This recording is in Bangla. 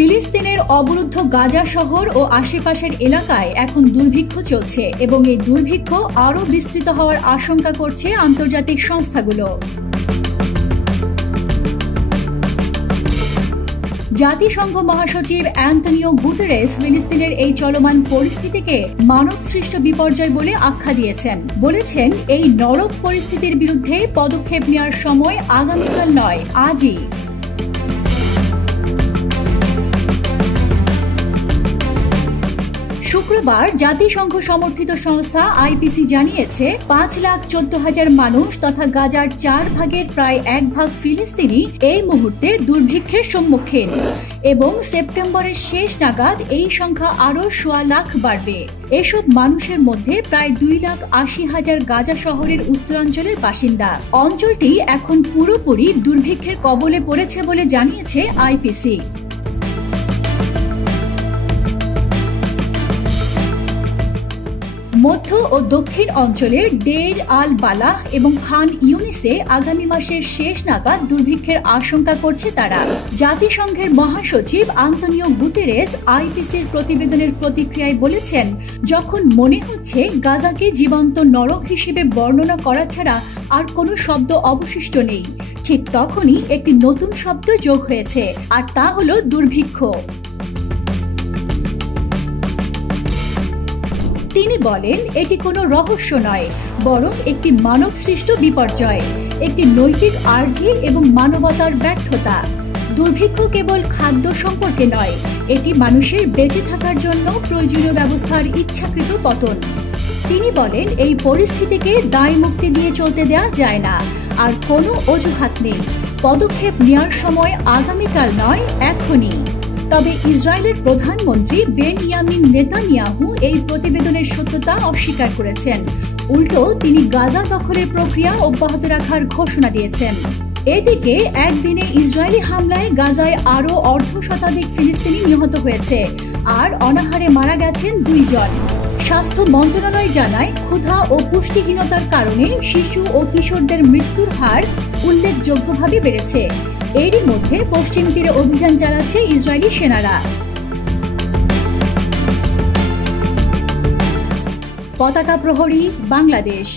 ফিলিস্তিনের অবরুদ্ধ গাজা শহর ও আশেপাশের এলাকায় এখন দুর্ভিক্ষ চলছে এবং এই দুর্ভিক্ষ আরও বিস্তৃত হওয়ার আশঙ্কা করছে আন্তর্জাতিক সংস্থাগুলো। জাতিসংঘ মহাসচিব অ্যান্টনিও গুতেরেস ফিলিস্তিনের এই চলমান পরিস্থিতিকে মানবসৃষ্ট বিপর্যয় বলে আখ্যা দিয়েছেন। বলেছেন, এই নরক পরিস্থিতির বিরুদ্ধে পদক্ষেপ নেওয়ার সময় আগামীকাল নয়, আজই। শুক্রবার জাতিসংঘ সমর্থিত সংস্থা আইপিসি জানিয়েছে 5,14,000 মানুষ তথা গাজার 4 ভাগের প্রায় 1 ভাগ ফিলিস্তিনি এই মুহূর্তে দুর্ভিক্ষের সম্মুখীন এবং সেপ্টেম্বরের শেষ নাগাদ এই সংখ্যা আরও 1.25 লাখ বাড়বে। এসব মানুষের মধ্যে প্রায় 2,80,000 গাজা শহরের উত্তরাঞ্চলের বাসিন্দা। অঞ্চলটি এখন পুরোপুরি দুর্ভিক্ষের কবলে পড়েছে বলে জানিয়েছে আইপিসি। মধ্য ও দক্ষিণ অঞ্চলের ডের আল বালাহ এবং খান ইউনিসে আগামী মাসের শেষ নাগাদ দুর্ভিক্ষের আশঙ্কা করছে তারা। জাতিসংঘের মহাসচিব আন্তনিও গুতেরেস আইপিসির প্রতিবেদনের প্রতিক্রিয়ায় বলেছেন, যখন মনে হচ্ছে গাজাকে জীবন্ত নরক হিসেবে বর্ণনা করা ছাড়া আর কোনো শব্দ অবশিষ্ট নেই, ঠিক তখনই একটি নতুন শব্দ যোগ হয়েছে, আর তা হলো দুর্ভিক্ষ। তিনি বলেন, এটি কোনো রহস্য নয়, বরং একটি মানবসৃষ্ট বিপর্যয়, একটি নৈতিক আর্জি এবং মানবতার ব্যর্থতা। দুর্ভিক্ষ কেবল খাদ্য সম্পর্কে নয়, এটি মানুষের বেঁচে থাকার জন্য প্রয়োজনীয় ব্যবস্থার ইচ্ছাকৃত পতন। তিনি বলেন, এই পরিস্থিতিকে দায় মুক্তি দিয়ে চলতে দেওয়া যায় না, আর কোনো অজুহাত নেই। পদক্ষেপ নেওয়ার সময় আগামীকাল নয়, এখনই। তবে ইসরায়েলের প্রধানমন্ত্রী বেনয়ামিন নেতানিয়াহু এই প্রতিবেদনের সত্যতা অস্বীকার করেছেন। উল্টো তিনি গাজা দখলের প্রক্রিয়া অব্যাহত রাখার ঘোষণা দিয়েছেন। এদিকে একদিনে ইসরায়েলি হামলায় গাজায় আরও 1/2 ফিলিস্তিনি নিহত হয়েছে আর অনাহারে মারা গেছেন 2 জন। স্বাস্থ্য মন্ত্রণালয় জানায়, ক্ষুধা ও পুষ্টিহীনতার কারণে শিশু ও কিশোরদের মৃত্যুর হার উল্লেখযোগ্যভাবে বেড়েছে। এরই মধ্যে পশ্চিম তীরে অভিযান চালাচ্ছে ইসরায়েলি সেনারা। পতাকা প্রহরী, বাংলাদেশ।